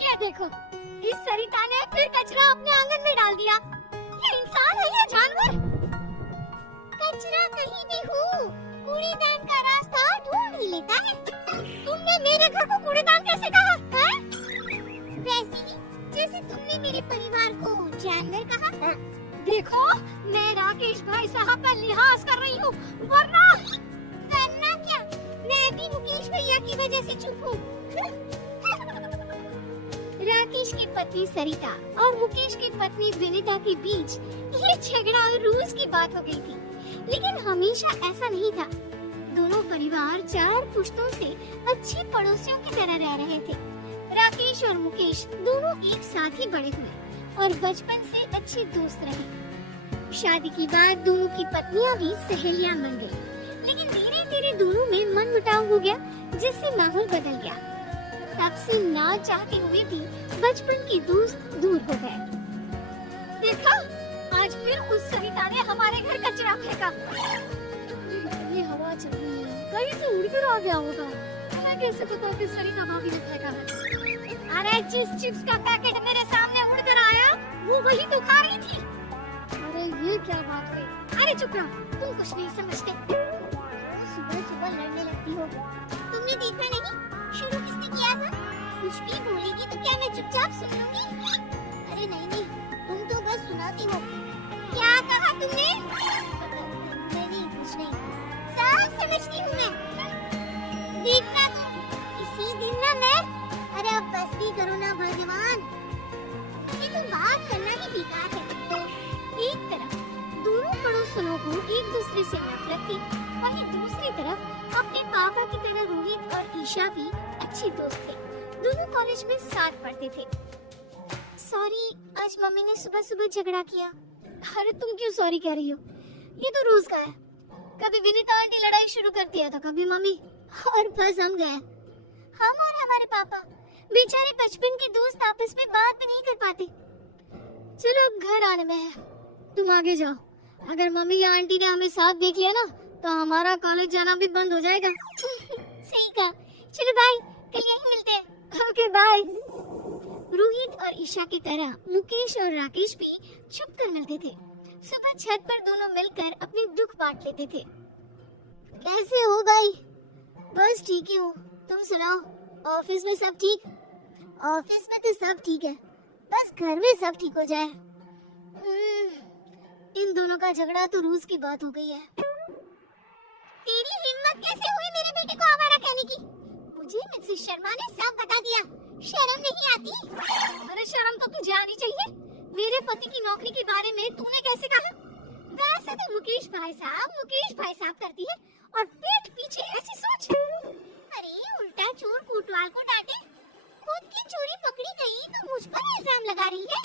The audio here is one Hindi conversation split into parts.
ये देखो, इस सरिता ने फिर कचरा अपने आंगन में डाल दिया। ये इंसान है या जानवर? कचरा कहीं भी हो, कूड़ेदान का रास्ता ढूंढ ही लेता है। तुमने मेरे घर को कूड़ेदान कैसे कहा? है? वैसे ही जैसे तुमने मेरे परिवार को जानवर कहा। देखो, मैं राकेश भाई साहब का लिहाज कर रही हूँ, वरना क्या? मैं भी मुकेश भैया की वजह से चुप हूँ। राकेश की पत्नी सरिता और मुकेश की पत्नी विनीता के बीच ये झगड़ा रूस की बात हो गई थी, लेकिन हमेशा ऐसा नहीं था। दोनों परिवार 4 पुश्तों से अच्छे पड़ोसियों की तरह रह रहे थे। राकेश और मुकेश दोनों एक साथ ही बड़े हुए और बचपन से अच्छे दोस्त रहे। शादी के बाद दोनों की पत्नियां भी सहेलियां बन गई, लेकिन धीरे धीरे दोनों में मनमुटाव हो गया, जिससे माहौल बदल गया। तब से ना चाहते हुए भी बचपन के दोस्त दूर हो गए। देखा, आज फिर उस सरिता ने हमारे घर कचरा फेंका। ये हवा चल रही है, कहीं से उड़कर आ गया होगा। मैं कैसे पता कि सरिता भाभी ने फेंका है? अरे जिस चिप्स का पैकेट मेरे सामने उड़कर आया, वो वही तो खा रही थी। अरे ये क्या बात हुई? अरे चुप रहो, तुम कुछ नहीं समझते। सुबह सुबह लड़ने लगती हो। तुमने देखा नहीं शुरू किसने किया था? कुछ भी बोलेगी तो क्या मैं चुपचाप सुन लूंगी? अरे नहीं, तुम तो बस सुनाती हो। क्या कहा तुमने? नहीं, कुछ नहीं, सब समझती हूँ मैं। देखना तुम, इसी दिन ना मैं। अरे अब बस भी करो ना भगवान, ये तो बात करना ही बेकार है। एक तरफ दोनों पड़ोसियों को एक दूसरे से नफरत थी, वहीं दूसरी तरफ अपने पापा की तरह रोहित और ईशा भी अच्छी दोस्त थे। दोनों कॉलेज में साथ पढ़ते थे। सॉरी, आज मम्मी ने सुबह सुबह झगड़ा किया। अरे तुम क्यों सॉरी कह रही हो? ये तो रोज का है। कभी विनीता आंटी लड़ाई शुरू करती है तो कभी मम्मी, और बस हम गए। हम और हमारे पापा बेचारे बचपन के दोस्त आपस में बात भी नहीं कर पाते। चलो अब घर आने में है, तुम आगे जाओ। अगर मम्मी या आंटी ने हमें साथ देख लिया ना, तो हमारा कॉलेज जाना भी बंद हो जाएगा। सही कहा। चलो बाय, कल यहीं मिलते हैं। Okay bye. रोहित और ईशा की तरह मुकेश और राकेश भी छुप कर मिलते थे। सुबह छत पर दोनों मिलकर अपने दुख बांट लेते थे। कैसे हो भाई? बस ठीक ही हूँ, तुम सुनाओ, ऑफिस में सब ठीक? ऑफिस में तो सब ठीक है, बस घर में सब ठीक हो जाए। इन दोनों का झगड़ा तो रोज की बात हो गई है। तेरी हिम्मत कैसे हुई मेरे बेटे को आवारा कहने की? मुझे मिसेस शर्मा ने सब बता दिया, शर्म नहीं आती? अरे शर्म तो तुझे आनी चाहिए। मेरे पति की नौकरी के बारे में तूने कैसे कहा? वैसे तो मुकेश भाई साहब करती है, और पीठ पीछे ऐसी सोच। अरे उल्टा चोर कोतवाल को डांटे, खुद की चोरी पकड़ी गई तो मुझ पर इल्जाम लगा रही है।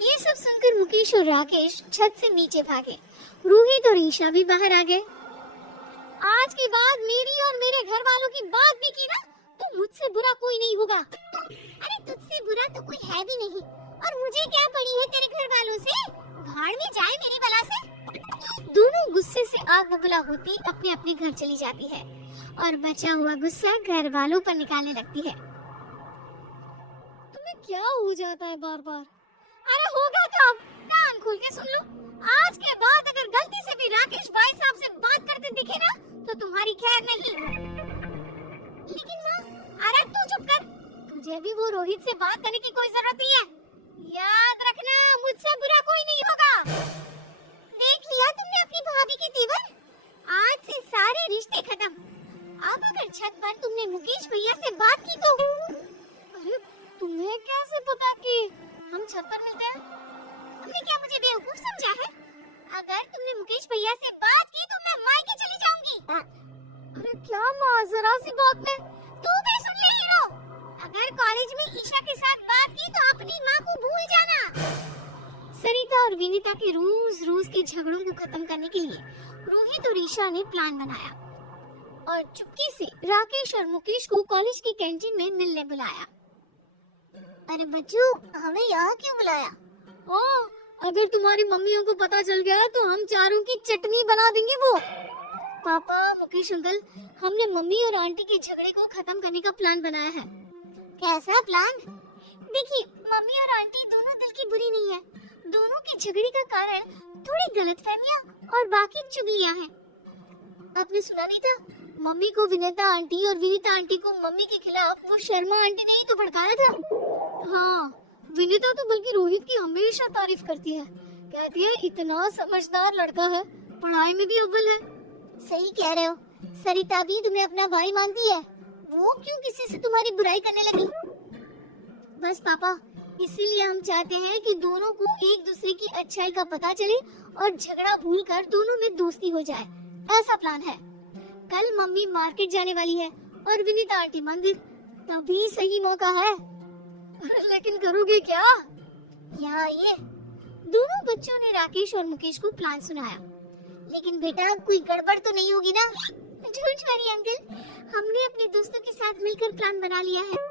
ये सब सुनकर मुकेश और राकेश छत से नीचे भागे। रोहित और ईशा भी बाहर आ गए। आज के बाद मेरी और मेरे घर वालों की बात भी की ना, तो मुझसे बुरा कोई नहीं होगा। अरे तुझसे बुरा तो कोई है भी नहीं, और मुझे क्या पड़ी है तेरे घर वालों से? भाड़ में जाए मेरी बला से। दोनों गुस्से से आग बबूला होती अपने अपने घर चली जाती है, और बचा हुआ गुस्सा घर वालों पर निकालने लगती है। तुम्हें क्या हो जाता है बार बार? अरे होगा तो अब कान खोल के सुन लो। आज के बाद अगर गलती से भी राकेश भाई साहब से बात करते दिखे ना, तो तुम्हारी खैर नहीं। लेकिन माँ, अरे तू चुप कर, तुझे भी वो रोहित से बात करने की कोई जरूरत नहीं है। याद रखना, मुझसे बुरा कोई नहीं होगा। देख लिया तुमने अपनी भाभी की तीवर? आज से सारे रिश्ते खत्म। अब अगर छत पर तुमने मुकेश भैया से बात की तो? अरे तुम्हें कैसे पता कि हम छत पर मिलते हैं? तुमने क्या मुझे बेवकूफ समझा है? अगर तुमने मुकेश भैया से बात की तो मैं मायके चली जाऊंगी। अरे क्या माँ, जरा सी बात में तू भी सुन ले हीरो। अगर कॉलेज में ईशा के साथ बात की तो अपनी माँ को भूल जाना। सरिता और विनीता के रोज के झगड़ों को खत्म करने के लिए रोहित और ईशा ने प्लान बनाया और चुपके से राकेश और मुकेश को कॉलेज की कैंटीन में मिलने बुलाया। अरे बच्चों, हमें यहाँ क्यों बुलाया? अगर तुम्हारी मम्मियों को पता चल गया तो हम चारों की चटनी बना देंगे वो। पापा, मुकेश अंकल, हमने मम्मी और आंटी के झगड़े को खत्म करने का प्लान बनाया है। कैसा प्लान? देखिए, मम्मी और आंटी दोनों दिल की बुरी नहीं है। दोनों के झगड़े का कारण थोड़ी गलतफहमियां और बाकी चुगलियां हैं। आपने सुना नहीं था, मम्मी को विनीता आंटी और विनीता आंटी को मम्मी के खिलाफ वो शर्मा आंटी ने ही तो भड़काया था। हाँ, विनीता तो बल्कि रोहित की हमेशा तारीफ करती है, कहती है इतना समझदार लड़का है, पढ़ाई में भी अव्वल है। सही कह रहे हो, सरिता भी तुम्हें अपना भाई मानती है, वो क्यों किसी से तुम्हारी बुराई करने लगी? बस पापा, इसीलिए हम चाहते हैं कि दोनों को एक दूसरे की अच्छाई का पता चले और झगड़ा भूलकर दोनों में दोस्ती हो जाए, ऐसा प्लान है। कल मम्मी मार्केट जाने वाली है और विनीता आंटी मंदिर, तभी सही मौका है। लेकिन करोगे क्या? यहाँ आइए। दोनों बच्चों ने राकेश और मुकेश को प्लान सुनाया। लेकिन बेटा, कोई गड़बड़ तो नहीं होगी ना? डोंट वरी अंकल, हमने अपने दोस्तों के साथ मिलकर प्लान बना लिया है।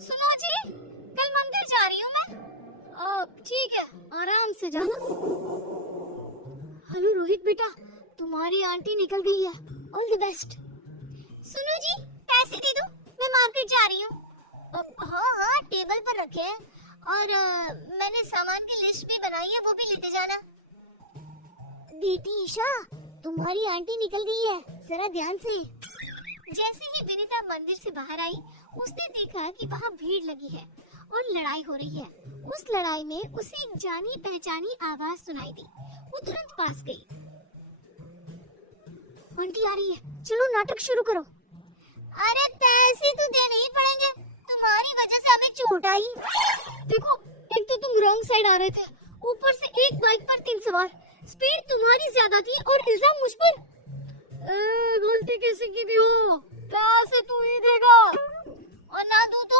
सुनो जी, कल मंदिर जा रही हूँ मैं। ठीक है, आराम से जाना। हेलो रोहित बेटा, तुम्हारी आंटी निकल गई है, ऑल द बेस्ट। सुनो जी, पैसे दे दो, मैं मार्केट जा रही हूँ। हाँ, टेबल पर रखे हैं और मैंने सामान की लिस्ट भी बनाई है, वो भी लेते जाना। बेटी ईशा, तुम्हारी आंटी निकल गई है, जरा ध्यान से। जैसे ही विनीता मंदिर से बाहर आई, उसने देखा कि वहाँ भीड़ लगी है और लड़ाई हो रही है। उस लड़ाई में उसे एक जानी पहचानी आवाज सुनाई दी। वो तुरंत पास गई। आंटी आ रही है, चलो नाटक शुरू करो। अरे पैसे तो देने ही पड़ेंगे, तुम्हारी वजह से हमें चोट आई। देखो, एक तो तुम रॉन्ग साइड आ रहे थे, ऊपर से एक बाइक पर 3 सवार, स्पीड तुम्हारी ज्यादा थी और इल्जाम मुझ पर। गलती किसी की भी हो, पैसे तू ही देगा, और ना दूं तो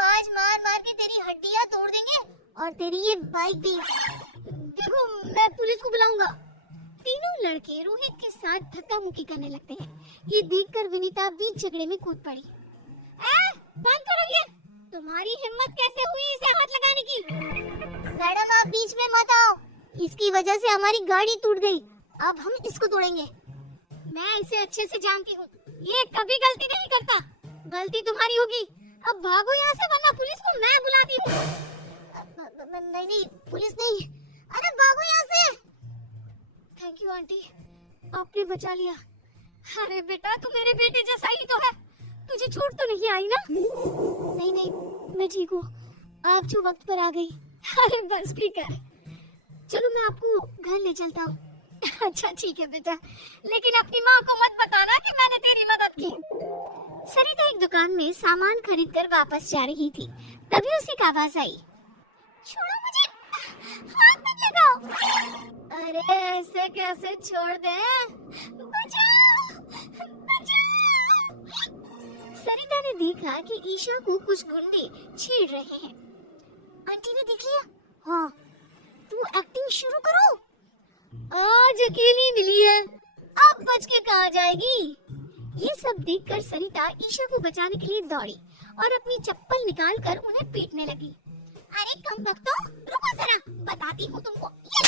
आज मार मार के तेरी हड्डियां तोड़ देंगे और तेरी ये बाइक भी। देखो, मैं पुलिस को बुलाऊंगा। तीनों लड़के रोहित के साथ धक्का मुक्की करने लगते हैं। ये देखकर विनीता बीच झगड़े में कूद पड़ी। बंद करो ये, तुम्हारी हिम्मत कैसे हुई इसे हाथ लगाने की? मैडम, आप बीच में मत आओ, इसकी वजह से हमारी गाड़ी टूट गई, अब हम इसको तोड़ेंगे। मैं इसे अच्छे से जानती हूँ, ये कभी गलती नहीं करता। गलती तुम्हारी होगी, अब भागो यहाँ से वरना पुलिस को मैं बुलाती हूँ। नहीं, पुलिस नहीं, अरे भागो यहाँ से। थैंक यू आंटी, आपने बचा लिया। अरे बेटा, तू मेरे बेटे जैसा ही तो है, तुझे चोट तो नहीं आई ना? नहीं, मैं ठीक हूँ, आप जो वक्त पर आ गई। अरे बस भी कर, चलो मैं आपको घर ले चलता हूँ। अच्छा ठीक है बेटा, लेकिन अपनी माँ को मत बताना कि मैंने तेरी मदद की। सरिता एक दुकान में सामान खरीद कर वापस जा रही थी, तभी उसे एक आवाज आई। छोड़ो मुझे, हाथ मत लगाओ। अरे ऐसे कैसे छोड़ दे? बचाओ, बचाओ। सरिता ने देखा कि ईशा को कुछ गुंडे छेड़ रहे हैं। आंटी ने देख लिया? हाँ, तू एक्टिंग शुरू करो। आज अकेली मिली है, अब बच के कहाँ जाएगी? ये सब देखकर सरिता ईशा को बचाने के लिए दौड़ी और अपनी चप्पल निकालकर उन्हें पीटने लगी। अरे कम वक्तो, रुको जरा, बताती हूँ तुमको। ये।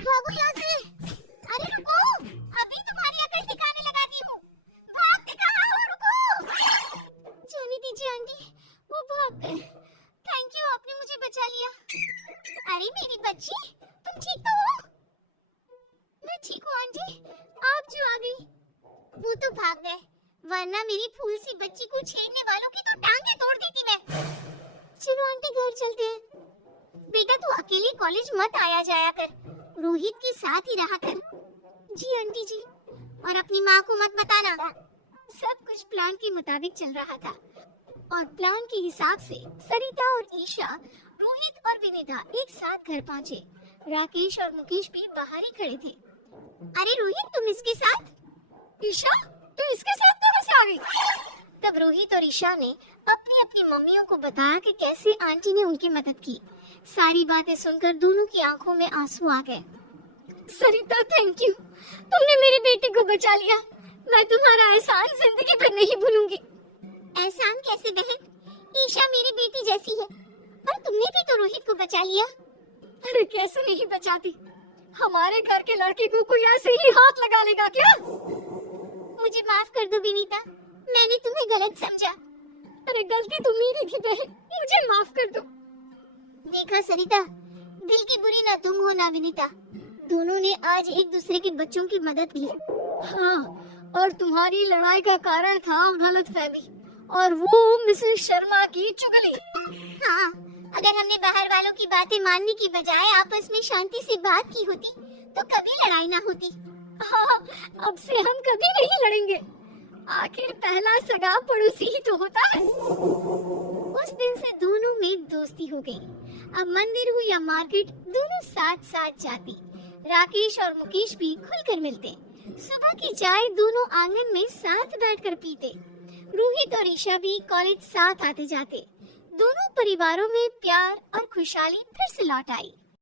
भागो यहाँ से। अरे रुको, अभी तुम्हारी अकल ठिकाने लगाती हूँ। भागते कहाँ हो? रुको। जाने दीजिए आंटी, वो भाग गए। थैंक यू, आपने मुझे बचा लिया। अरे मेरी बच्ची, तुम ठीक तो हो? मैं ठीक हूँ आंटी, आप जो आ गई। वो तो भाग गए, वरना मेरी फूल सी बच्ची को छेड़ने वालों की तो टांगे तोड़ देती मैं। चलो आंटी, घर चलते हैं। बेटा, तू अकेली कॉलेज मत आया जाया कर, रोहित के साथ ही रहा कर। जी आंटी जी, और अपनी माँ को मत बताना। सब कुछ प्लान के मुताबिक चल रहा था और प्लान के हिसाब से सरिता और ईशा, रोहित और विनीता एक साथ घर पहुँचे। राकेश और मुकेश भी बाहर ही खड़े थे। अरे रोहित, तुम इसके साथ? ईशा, तू इसके साथ कैसे आ गई? तब रोहित और ईशा ने अपनी अपनी मम्मियों को बताया कि कैसे आंटी ने उनकी मदद की। सारी बातें सुनकर दोनों की आंखों में आंसू आ गए। सरिता, थैंक यू, तुमने मेरे बेटे को बचा लिया। मैं तुम्हारा एहसान जिंदगी भर नहीं भूलूंगी। एहसान कैसे बहन? ईशा मेरी बेटी जैसी है, और तुमने भी तो रोहित को बचा लिया। अरे कैसे नहीं बचाती, हमारे घर के लड़के को कोई ऐसे ही हाथ लगा लेगा क्या? मुझे माफ कर दो विनीता, मैंने तुम्हें गलत समझा। अरे गलती तो मेरी थी बहन, मुझे माफ कर दो। देखा सरिता, दिल की बुरी ना तुम हो ना विनीता, दोनों ने आज एक दूसरे के बच्चों की मदद की। हाँ, और तुम्हारी लड़ाई का कारण था गलतफहमी और वो मिसेस शर्मा की चुगली। हाँ, अगर हमने बाहर वालों की बातें मानने की बजाय आपस में शांति से बात की होती तो कभी लड़ाई ना होती। हाँ, अब से हम कभी नहीं लड़ेंगे। आखिर पहला सगा पड़ोसी ही तो होता है। उस दिन से दोनों में दोस्ती हो गई। अब मंदिर हो या मार्केट, दोनों साथ साथ जाती। राकेश और मुकेश भी खुलकर मिलते। सुबह की चाय दोनों आंगन में साथ बैठकर पीते। रोहित और ईशा भी कॉलेज साथ आते जाते। दोनों परिवारों में प्यार और खुशहाली फिर से लौट आई।